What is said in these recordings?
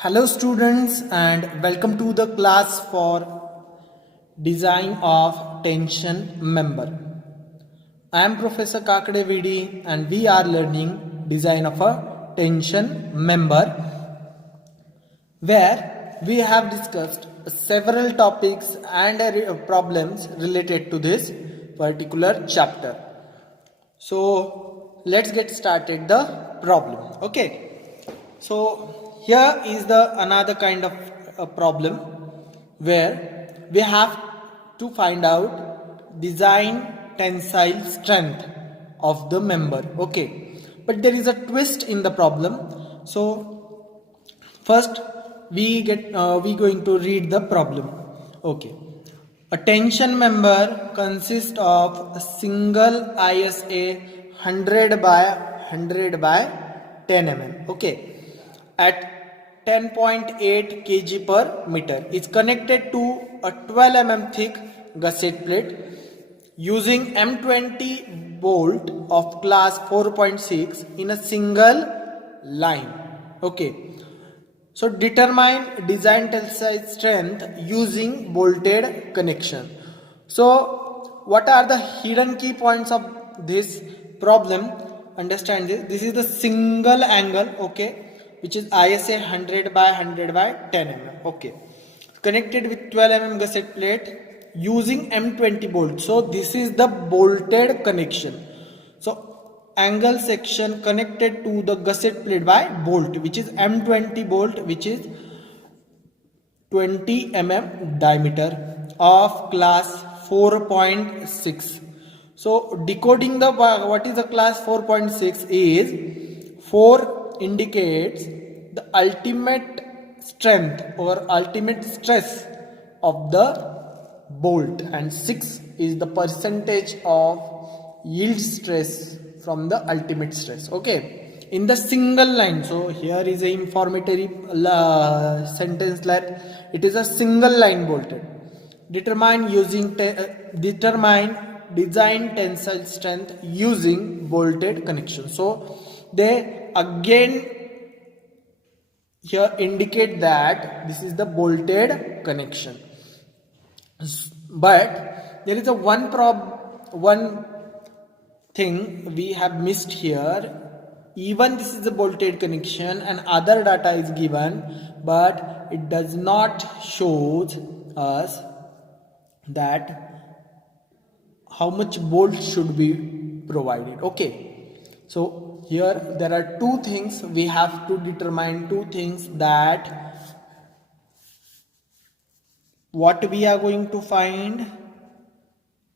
Hello students and welcome to the class for design of tension member. I am Professor Kakade Vidi and we are learning design of a tension member where we have discussed several topics and problems related to this particular chapter. So let's get started the problem. Okay. So here is the another kind of a problem where we have to find out design tensile strength of the member. Okay. But there is a twist in the problem. So first we going to read the problem. Okay. A tension member consists of a single ISA 100 by 100 by 10 mm. Okay. At 10.8 kg per meter. It's connected to a 12 mm thick gusset plate using M20 bolt of class 4.6 in a single line. Okay. So determine design tensile strength using bolted connection. So what are the hidden key points of this problem? Understand this. This is the single angle, okay, which is ISA 100 by 100 by 10 mm. Okay. Connected with 12 mm gusset plate using M20 bolt. So this is the bolted connection. So angle section connected to the gusset plate by bolt, which is M20 bolt, which is 20 mm diameter of class 4.6. So decoding the what is the class 4.6 is 4 indicates the ultimate strength or ultimate stress of the bolt and 6 is the percentage of yield stress from the ultimate stress. Okay, in the single line. So here is a informatory sentence that it is a single line bolted. Determine design tensile strength using bolted connection. So they again here indicate that this is the bolted connection. But there is a one thing we have missed here. Even this is a bolted connection and other data is given, but it does not shows us that how much bolt should be provided. Okay, so here there are two things we have to determine, two things that what we are going to find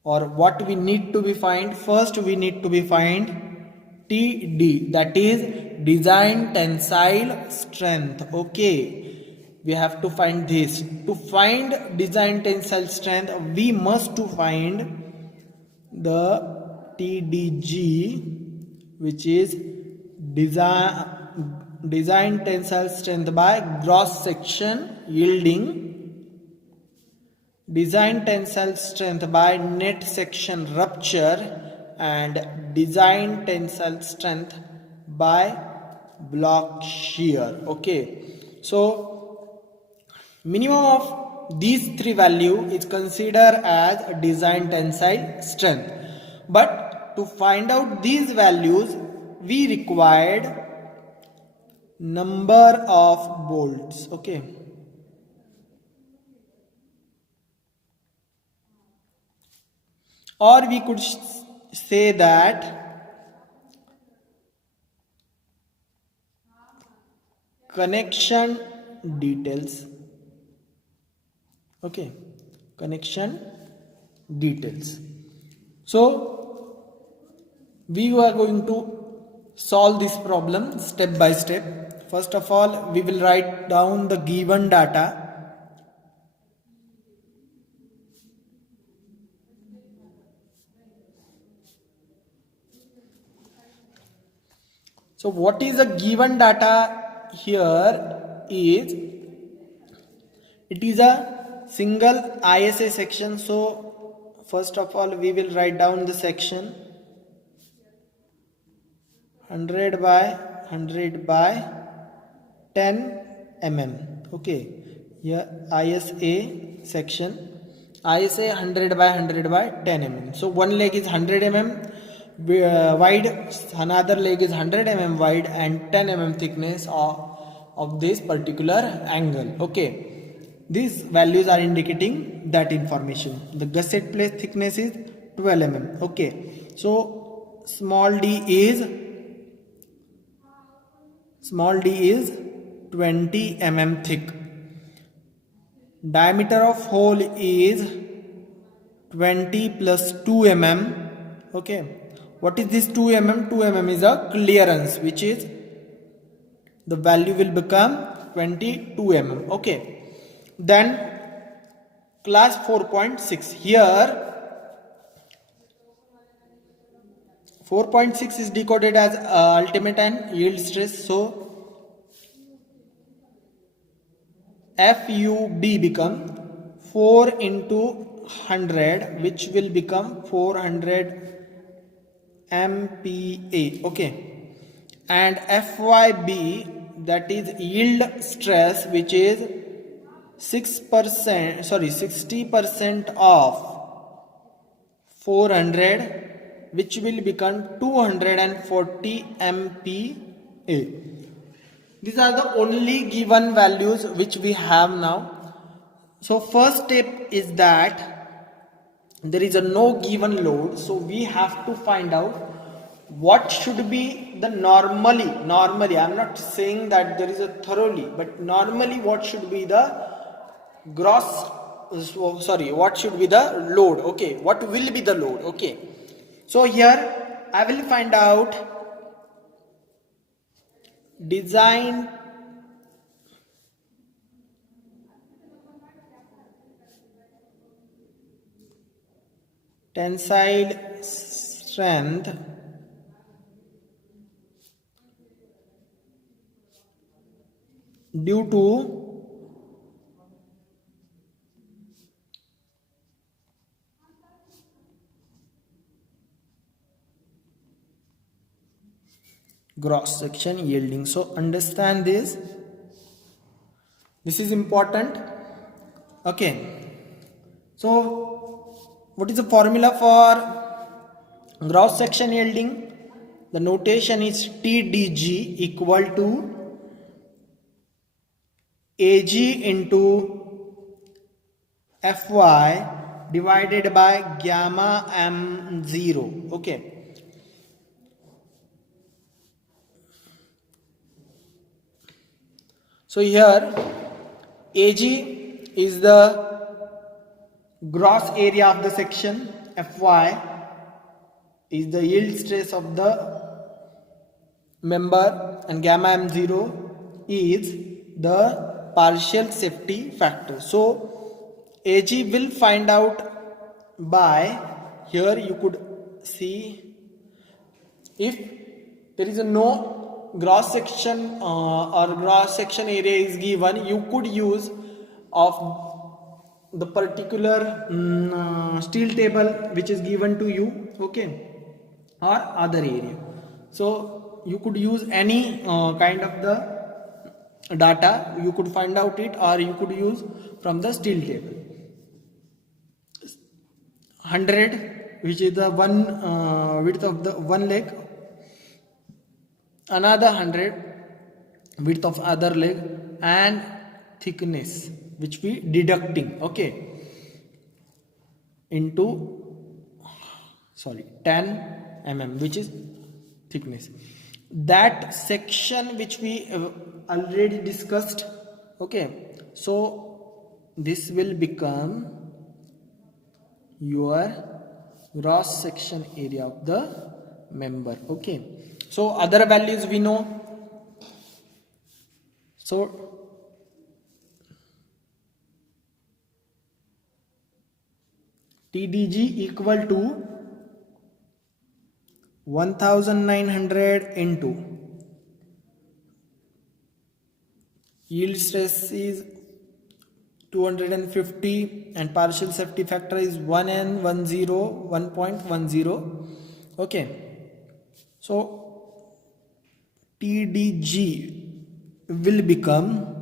or what we need to be find. First we need to be find TD, that is design tensile strength. Okay, we have to find this. To find design tensile strength we must to find the TDG, which is design tensile strength by gross section yielding, design tensile strength by net section rupture, and design tensile strength by block shear. Okay, so minimum of these three value is considered as a design tensile strength, but to find out these values we required number of bolts. Okay, or we could say that connection details. Okay, connection details. So we are going to solve this problem step by step. First of all, we will write down the given data. So what is the given data here is, it is a single ISA section. So first of all we will write down the section 100 by 100 by 10 mm. Okay, here ISA section, ISA 100 by 100 by 10 mm. So one leg is 100 mm wide, another leg is 100 mm wide and 10 mm thickness of this particular angle. Okay, these values are indicating that information. The gusset plate thickness is 12 mm. Okay, so small d is 20 mm thick. Diameter of hole is 20 plus 2 mm. Okay, what is this 2 mm? 2 mm is a clearance, which is the value will become 22 mm. Okay, then class 4.6. Here 4.6 is decoded as ultimate and yield stress. So FUB become 4 into 100, which will become 400 MPa. Okay, and FYB, that is yield stress, which is 60% of 400, which will become 240 MPa. These are the only given values which we have now. So first step is that there is a no given load, so we have to find out what should be the normally, I'm not saying that there is a thoroughly, but normally what should be the what should be the load. Okay, what will be the load. Okay, so here I will find out design tensile strength due to cross section yielding. So understand this is important. Okay, so what is the formula for cross section yielding? The notation is TDG equal to AG into Fy divided by gamma m0. Okay, so here AG is the gross area of the section, Fy is the yield stress of the member, and gamma m0 is the partial safety factor. So AG will find out by, here you could see, if there is a no gross section or gross section area is given, you could use of the particular steel table which is given to you. Okay, or other area. So you could use any kind of the data, you could find out it, or you could use from the steel table. 100, which is the one width of the one leg, another 100 width of other leg, and thickness which we deducting. Okay, into 10 mm, which is thickness. That section which we already discussed. Okay, so this will become your gross section area of the member. Okay, so other values we know. So TDG equal to 1900 into yield stress is 250 and partial safety factor is 1.10. Okay, so TDG will become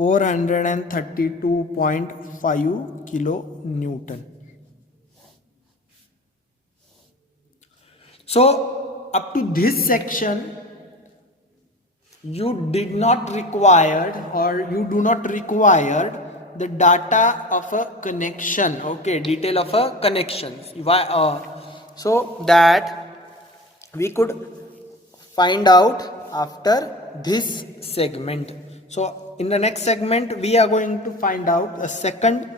432.5 kilo Newton. So up to this section you did not required or you do not require the data of a connection, okay, detail of a connection. Why? So that we could find out after this segment. So in the next segment we are going to find out a second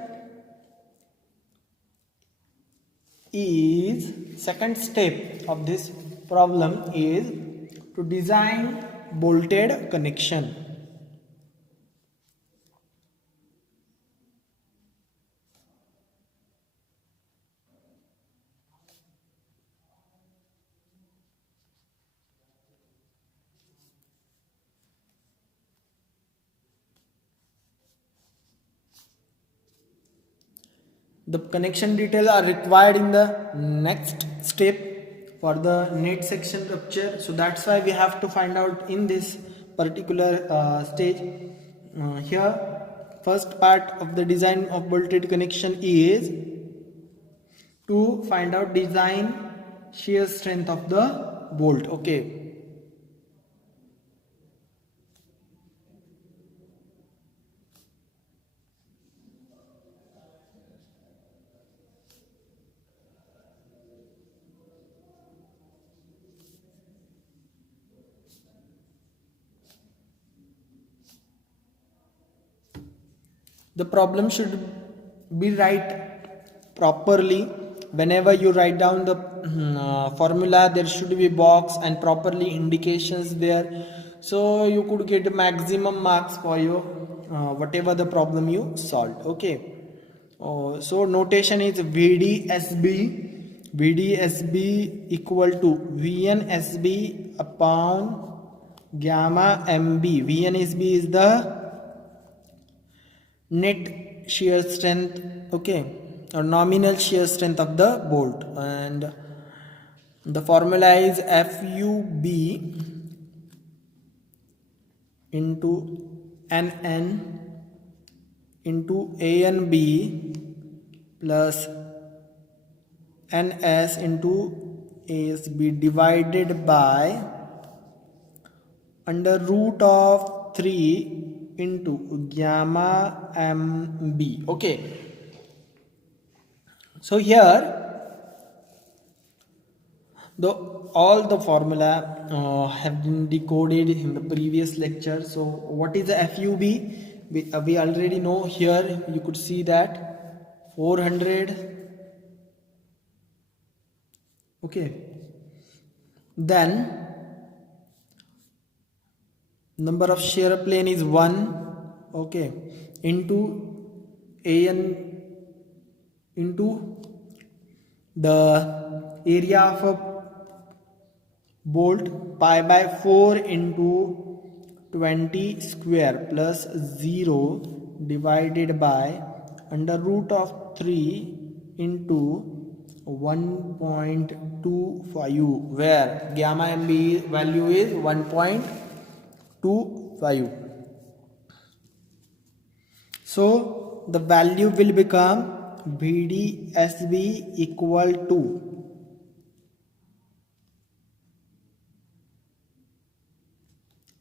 step of this problem is to design bolted connection. The connection details are required in the next step for the net section rupture. So that's why we have to find out in this particular stage. Here first part of the design of bolted connection is to find out design shear strength of the bolt, okay. The problem should be write properly. Whenever you write down the formula, there should be box and properly indications there, so you could get maximum marks for your whatever the problem you solved, okay. So notation is VDSB equal to VNSB upon gamma MB. VNSB is the net shear strength, okay, or nominal shear strength of the bolt, and the formula is FUB into NN into ANB plus NS into ASB divided by under root of 3 into gamma MB, okay. So here all the formula have been decoded in the previous lecture. So what is the FUB? We already know. Here you could see that 400, okay. Then number of shear plane is 1, okay, into AN into the area of a bolt pi by 4 into 20 square plus 0 divided by under root of 3 into 1.25, where gamma MB value is 1.25. So the value will become VDSB equal to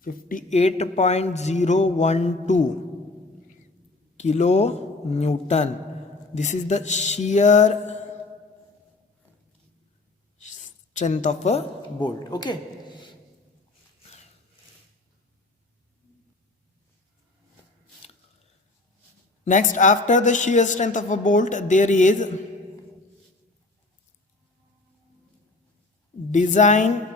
58.012 kilo Newton. This is the shear strength of a bolt, okay. Next, after the shear strength of a bolt, there is design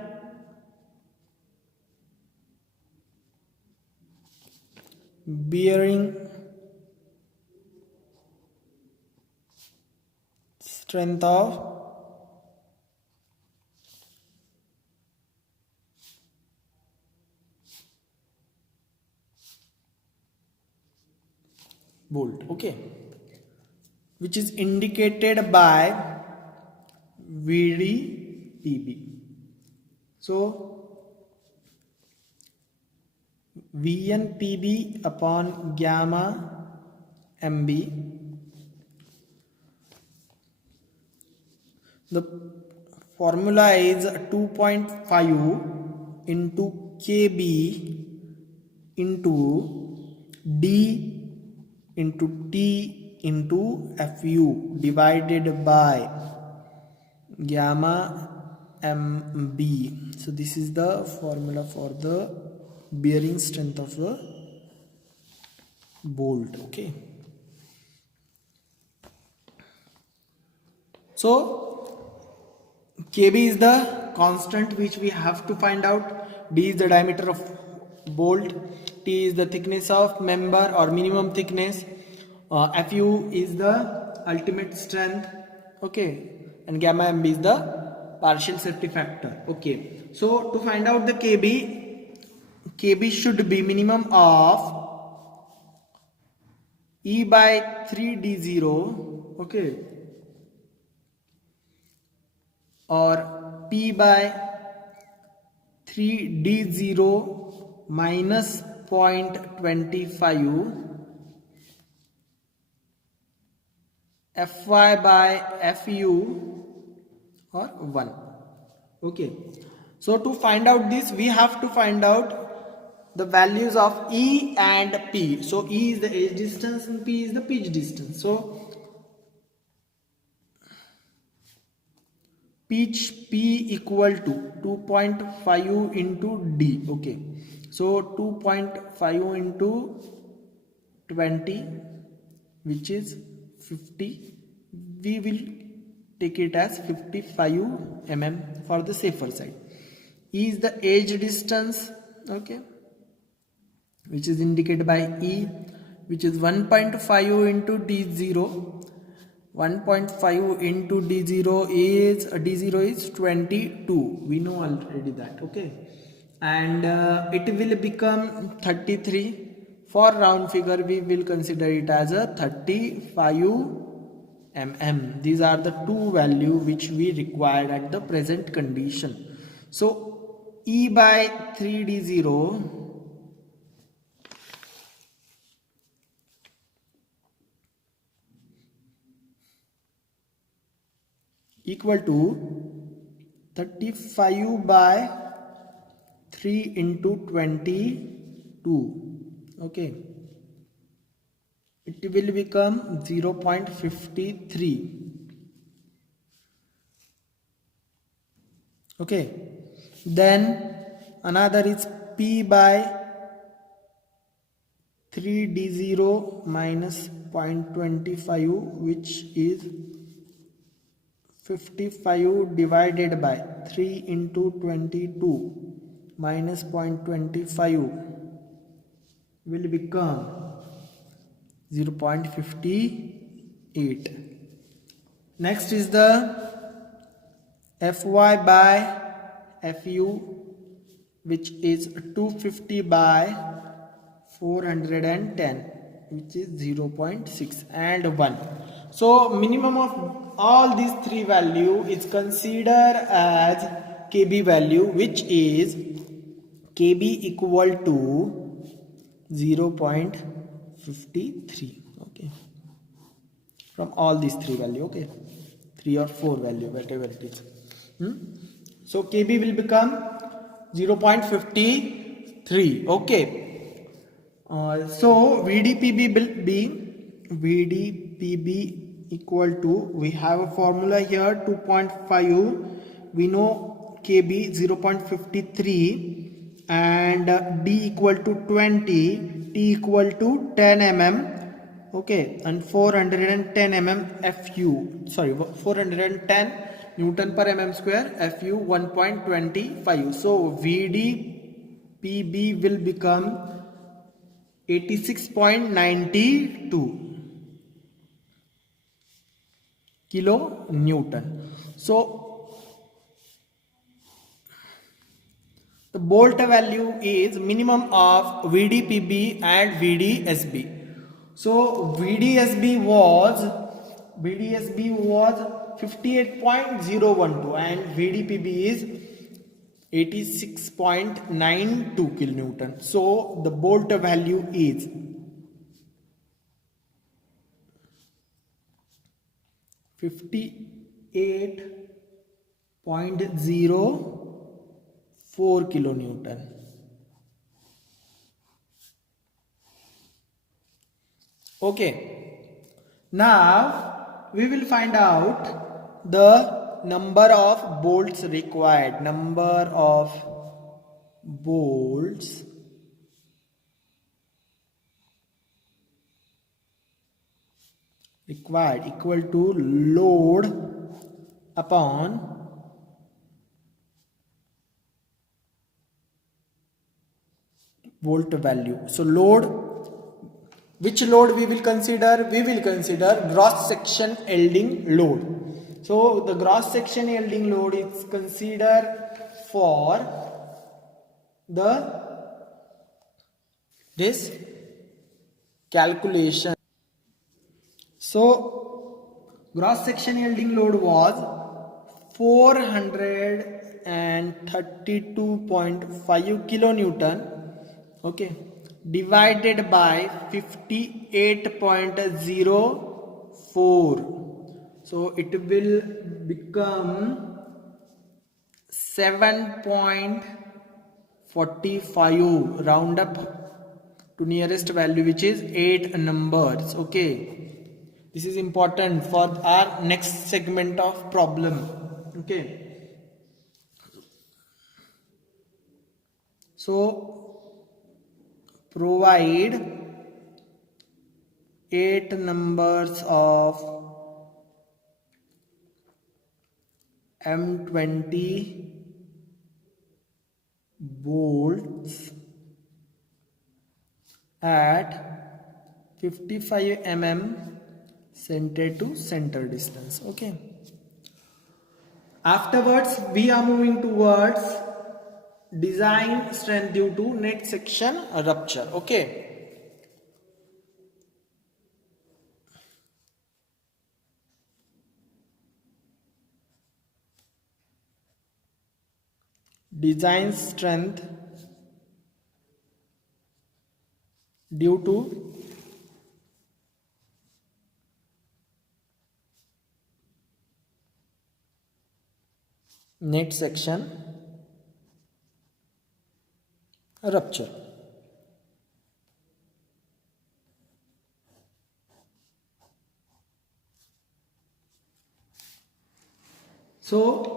bearing strength of bolt, okay, which is indicated by VDPB. So VNPB upon gamma MB. The formula is 2.5 into KB into D into T into FU divided by gamma MB. So this is the formula for the bearing strength of the bolt. Okay. So KB is the constant which we have to find out. D is the diameter of bolt. T is the thickness of member or minimum thickness. Fu is the ultimate strength. Okay. And gamma MB is the partial safety factor. Okay. So to find out the KB should be minimum of E by 3D0. Okay. Or P by 3D0 minus 0.25 Fy by Fu or 1. Okay. So to find out this, we have to find out the values of E and P. So E is the edge distance and P is the pitch distance. So pitch P equal to 2.5 into D. Okay. So 2.5 into 20, which is 50. We will take it as 55 mm for the safer side. E is the edge distance. Okay. Which is indicated by E, which is 1.5 into D0. 1.5 into D0 is 22. We know already that. Okay. And it will become 33. For round figure, we will consider it as a 35 mm. These are the two values which we required at the present condition. So E by 3D0 equal to 35 by 3 into 22. Okay. It will become 0.53. Okay. Then another is P by 3D0 minus 0.25, which is 55 divided by 3 into 22 minus 0.25 will become 0.58. Next is the Fy by Fu, which is 250 by 410, which is 0.6 and 1. So minimum of all these three value is considered as KB value, which is KB equal to 0.53. Okay. From all these three value. Okay. 3 or 4 value, whatever it is. So KB will become 0.53. Okay. So VDPB will be VDPB equal to, we have a formula here, 2.5. We know KB 0.53 and D equal to 20, T equal to 10 mm. Okay, and 410 mm Fu, sorry, 410 Newton per mm square, Fu 1.25. So VDPB will become 86.92 kilo Newton. So the bolt value is minimum of VDPB and VDSB. So VDSB was 58.012 and VDPB is 86.92 kilonewton. So the bolt value is 58.04 kilonewton. Okay, now we will find out the number of bolts required. Number of bolts required equal to load upon volt value. So load, which load we will consider? We will consider gross section yielding load. So the gross section yielding load is considered for this calculation. So gross section yielding load was 432.5 kilonewton, okay, divided by 58.04. So it will become 7.45, round up to nearest value, which is 8 numbers. Okay, this is important for our next segment of problem. Okay, so provide 8 numbers of M20 bolts at 55 mm center to center distance. Okay, afterwards we are moving towards design strength due to net section rupture. Okay, design strength due to net section rupture. So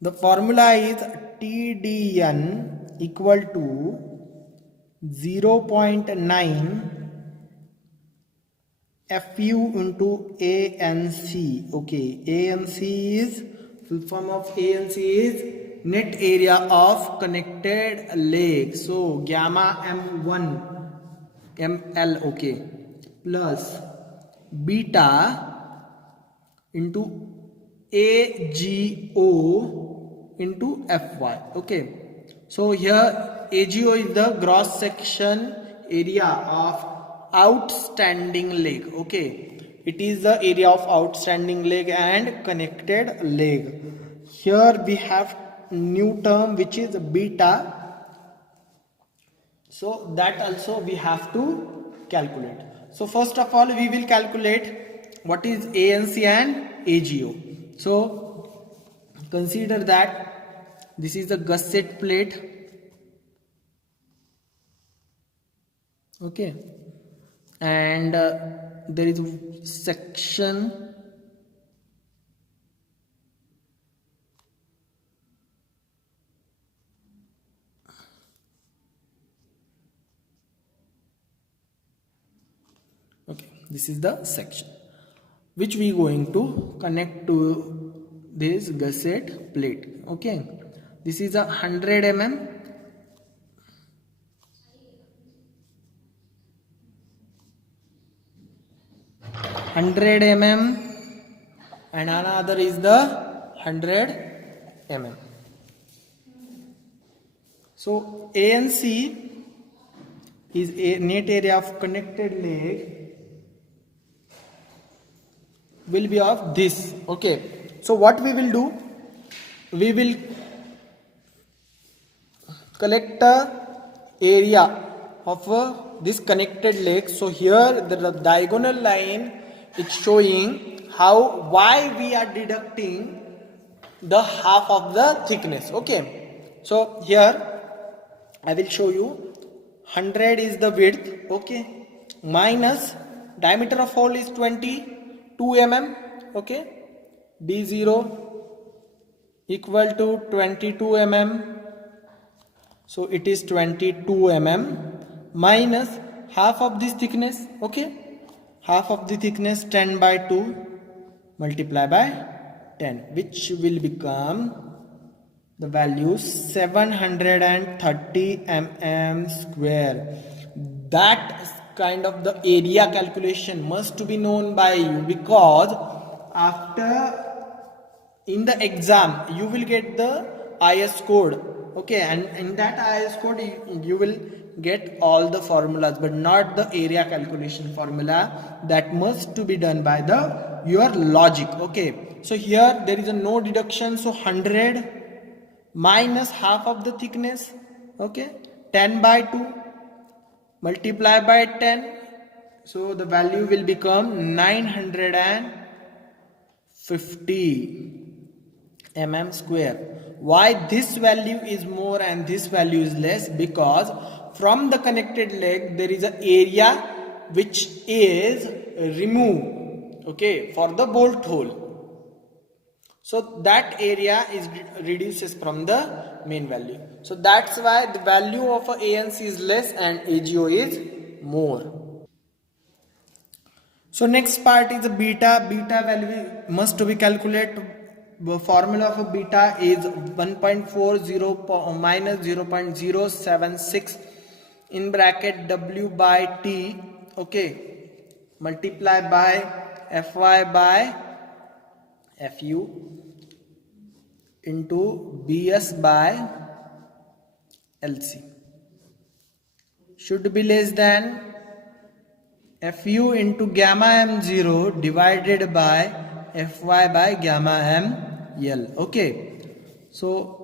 the formula is TDN equal to 0.9 FU into ANC. Okay, ANC is, full form of ANC is net area of connected leg. So gamma M1 ML, okay, plus beta into AGO into FY. Okay, so here AGO is the gross section area of outstanding leg. Okay, it is the area of outstanding leg and connected leg. Here we have new term which is beta, so that also we have to calculate. So first of all we will calculate what is ANC and AGO. So consider that this is the gusset plate. Okay, and there is section okay, this is the section which we going to connect to this gusset plate. Okay, this is a 100 mm, and another is the 100 mm. So ANC is a net area of connected leg will be of this. Okay, so what we will do, we will collector area of this connected leg. So here the diagonal line is showing why we are deducting the half of the thickness. Okay, so here I will show you 100 is the width, okay, minus diameter of hole is 22 mm, okay, D0 equal to 22 mm, so it is 22 mm minus half of this thickness, okay, half of the thickness 10 by 2 multiply by 10, which will become the value 730 mm square. That kind of the area calculation must be known by you, because after in the exam you will get the IS code, okay, and in that IS code you will get all the formulas, but not the area calculation formula. That must to be done by the your logic. Okay, so here there is a no deduction, so 100 minus half of the thickness, okay, 10 by 2 multiply by 10, so the value will become 950 mm square. Why this value is more and this value is less? Because from the connected leg there is an area which is removed, okay, for the bolt hole. So that area is reduces from the main value. So that's why the value of a ANC is less and AGO is more. So next part is the beta. Beta value must to be calculated. The formula for beta is 1.40 minus 0.076 in bracket W by T, okay, multiply by Fy by Fu into Bs by Lc should be less than Fu into gamma m0 divided by Fy by gamma mL. Okay, so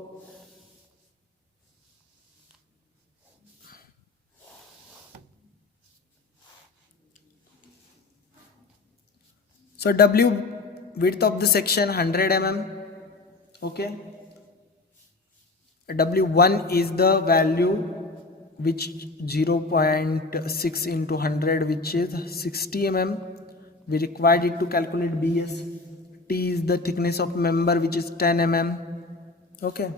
W width of the section 100 mm, okay, W1 is the value which 0.6 into 100 which is 60 mm. We required it to calculate Bs. T is the thickness of member which is 10 mm, okay.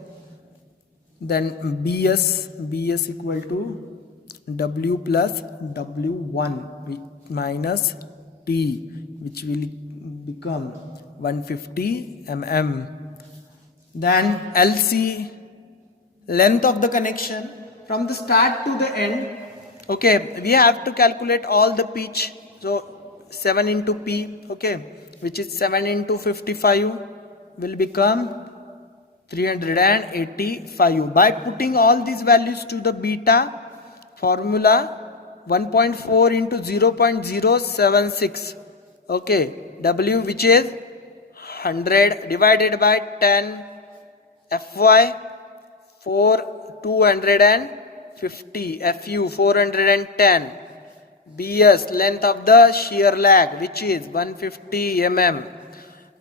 Then Bs equal to W plus W1 minus T, which will become 150 mm. Then LC, length of the connection from the start to the end, okay, we have to calculate all the pitch. So 7 into P, okay, which is 7 into 55 will become 385. By putting all these values to the beta formula, 1.4 into 0.076, okay, W which is 100 divided by 10, Fy 250, Fu 410, Bs length of the shear lag which is 150 mm,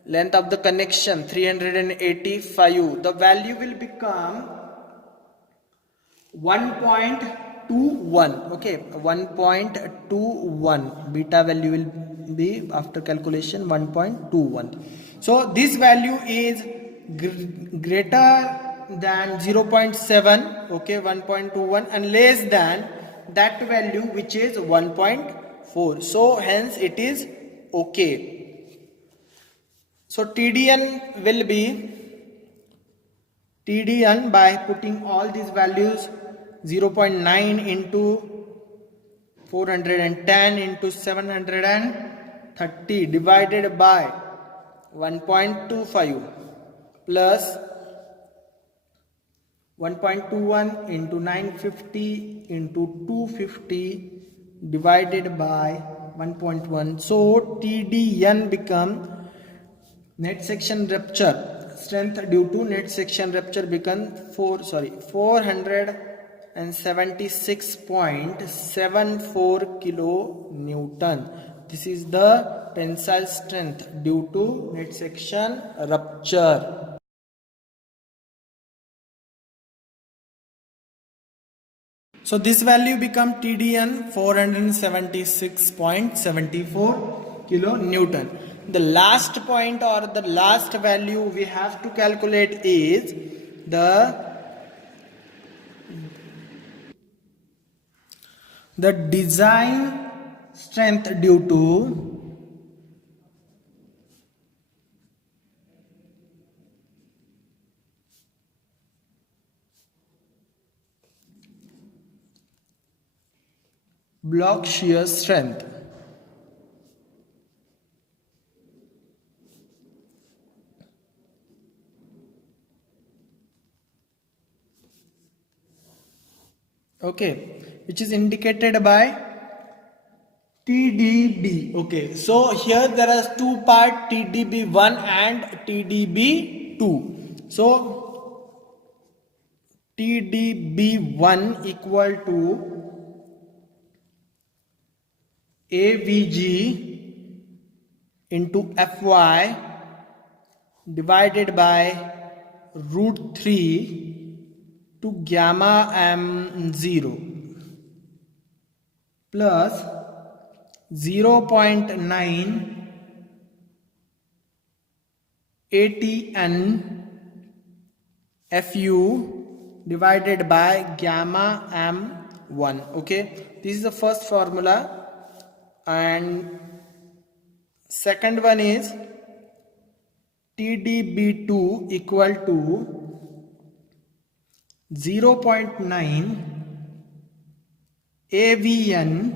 length of the connection 385. The value will become 1.21, okay, 1.21. Beta value will be after calculation 1.21. So this value is greater than 0.7, okay, 1.21, and less than that value which is 1.4. so hence it is okay. So TDN will be TDN by putting all these values 0.9 into 410 into 730 divided by 1.25 plus 1.21 into 950 into 250 divided by 1.1. So TDN become net section rupture strength due to net section rupture become 476.74 kilonewton. This is the tensile strength due to net section rupture. So this value become TDN 476.74 kilonewton. The last point or the last value we have to calculate is the design strength due to block shear strength. Okay, which is indicated by TDB. Okay, so here there are two part, TDB1 and TDB2. So TDB1 equal to AVG into Fy divided by root 3 to gamma m0 plus 0.9 ATN FU divided by gamma m1. Okay, this is the first formula, and second one is TDB2 equal to 0.9 AVN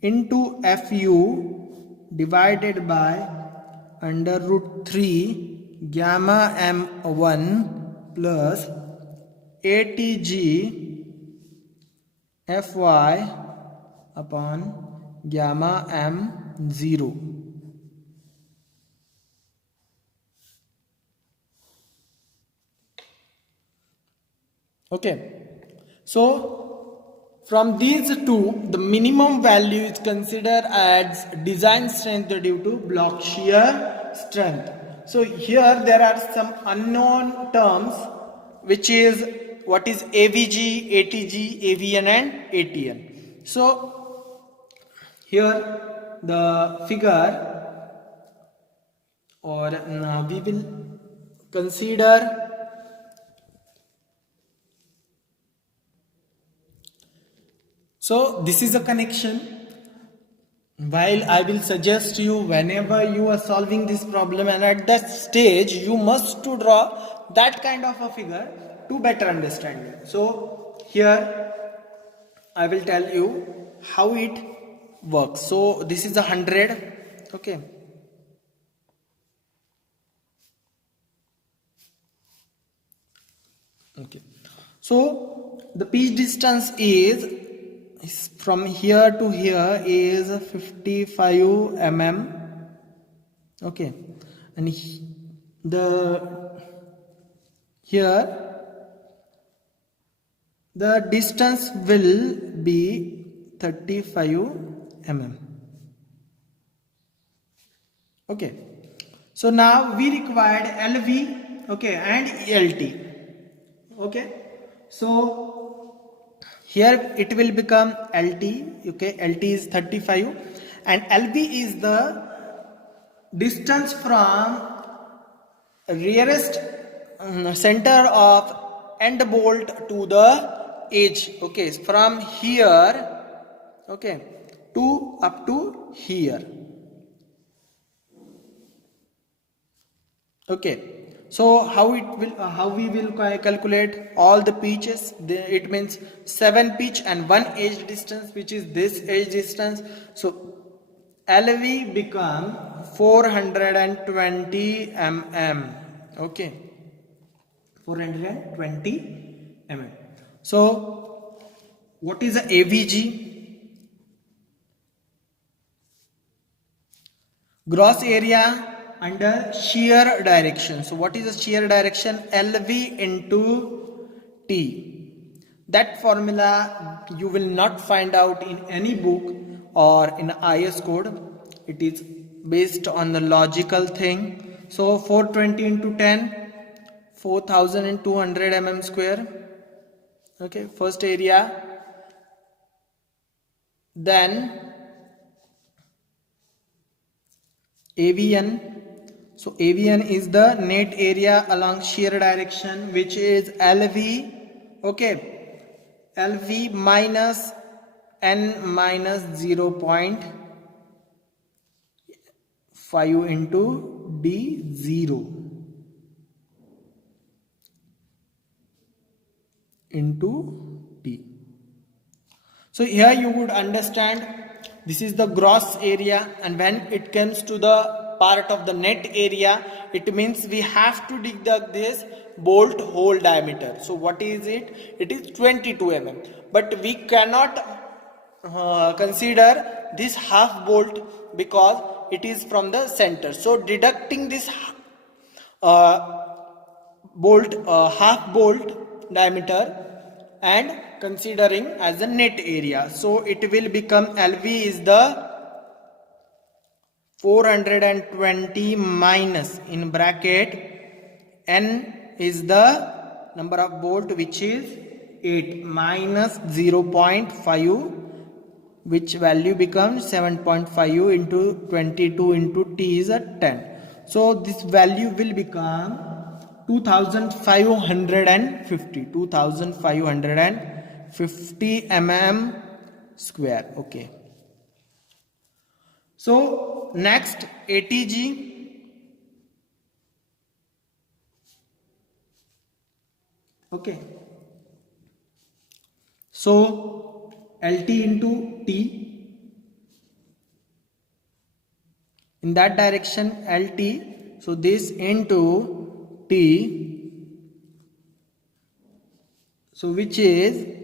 into FU divided by under root 3 gamma m1 plus ATG Fy upon gamma m0. Okay, so from these two, the minimum value is considered as design strength due to block shear strength. So here there are some unknown terms, which is what is AVG, ATG, AVN and ATN. So here the figure, or we will consider so this is a connection. While I will suggest you whenever you are solving this problem, and at that stage you must to draw that kind of a figure to better understand it. So here I will tell you how it works. So this is 100. Okay, so the pitch distance is from here to here is 55 mm. Okay, and here the distance will be 35 mm. Okay, so now we required LV, okay, and LT. Okay, so here it will become LT. Okay, LT is 35 and LV is the distance from rearest center of end bolt to the edge. Okay, from here, okay, to up to here. Okay, so how we will calculate all the pitches? It means 7 pitch and 1 edge distance, which is this edge distance. So LV become 420 mm. Okay, 420 mm. So what is the AVG? Gross area under shear direction. So what is the shear direction? LV into T. That formula you will not find out in any book or in IS code. It is based on the logical thing. So 420 into 10, 4200 mm square. Okay, first area. Then AVN. So AVN is the net area along shear direction, which is LV. Okay, LV minus N minus 0.5 into D0 into T. So here you would understand this is the gross area, and when it comes to the part of the net area, it means we have to deduct this bolt hole diameter. So what is it? It is 22 mm, but we cannot consider this half bolt because it is from the center. So deducting this bolt half bolt diameter and considering as the net area, so it will become LV is the 420 minus in bracket N is the number of bolt, which is 8, minus 0.5, which value becomes 7.5 into 22 into T is a 10. So this value will become 2550 mm square. Okay. So next ATG. Okay. So LT into T. In that direction LT. So this into T. So which is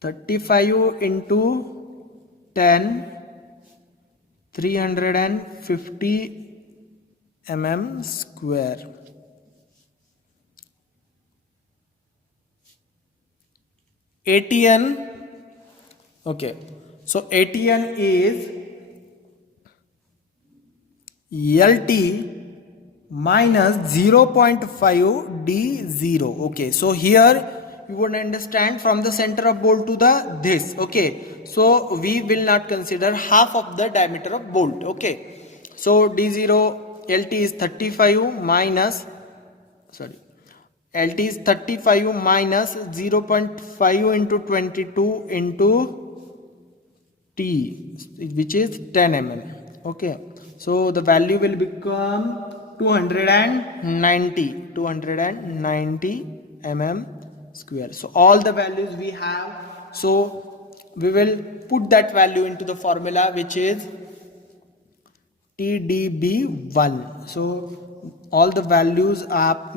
35 into 10, 350 mm square. ATN. Okay, so ATN is LT minus 0.5 D0. Okay, so here you would understand from the center of bolt to the this. Okay, so we will not consider half of the diameter of bolt. Okay, so D0 LT is 35 minus, sorry, LT is 35 minus 0.5 into 22 into T, which is 10 mm. Okay, so the value will become 290 mm square. So all the values we have, so we will put that value into the formula, which is TDB1. So all the values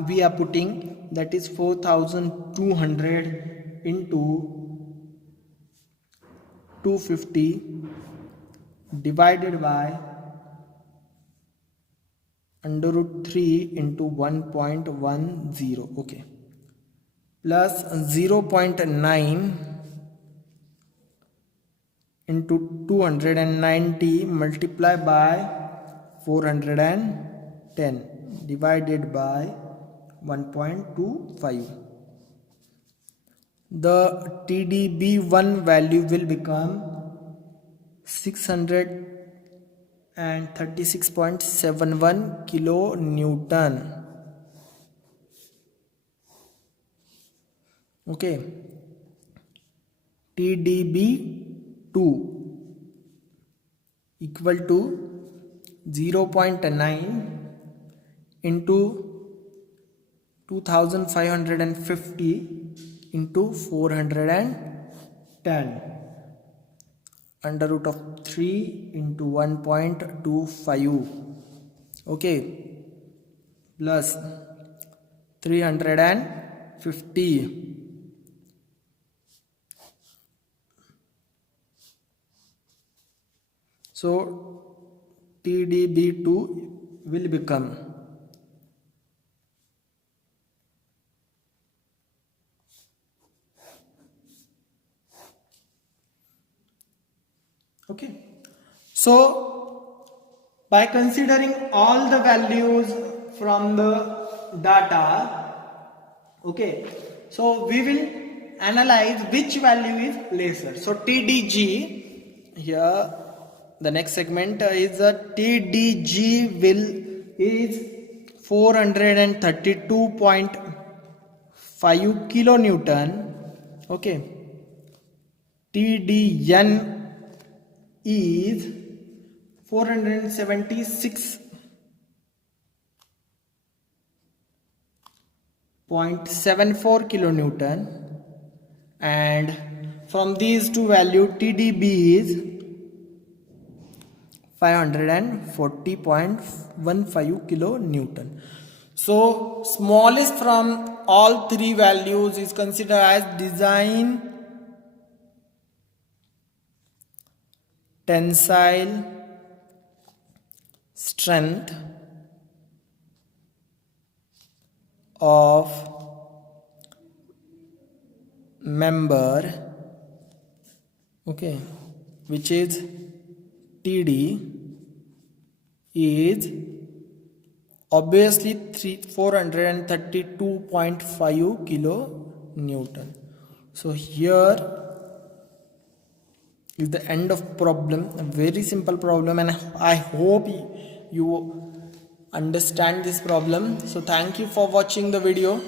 we are putting, that is 4200 into 250 divided by under root 3 into 1.10. Okay, plus 0.9 into 290 multiplied by 410 divided by 1.25. The TDB1 value will become 636.71 kilonewton. Okay, TDB2 equal to 0.9 into 2550 into 410 under root of 3 into 1.25. Okay, plus 350. So TdB2 will become okay. So by considering all the values from the data, okay, so we will analyze which value is lesser. So TDG, here the next segment is TDG is 432.5 kilonewton, okay. TDN is 476.74 kilonewton, and from these two values TDB is 540.15 kilonewton. So smallest from all three values is considered as design tensile strength of member, okay, which is TD, is obviously 432.5 kilonewton. So here is the end of problem, a very simple problem, and I hope you understand this problem. So thank you for watching the video.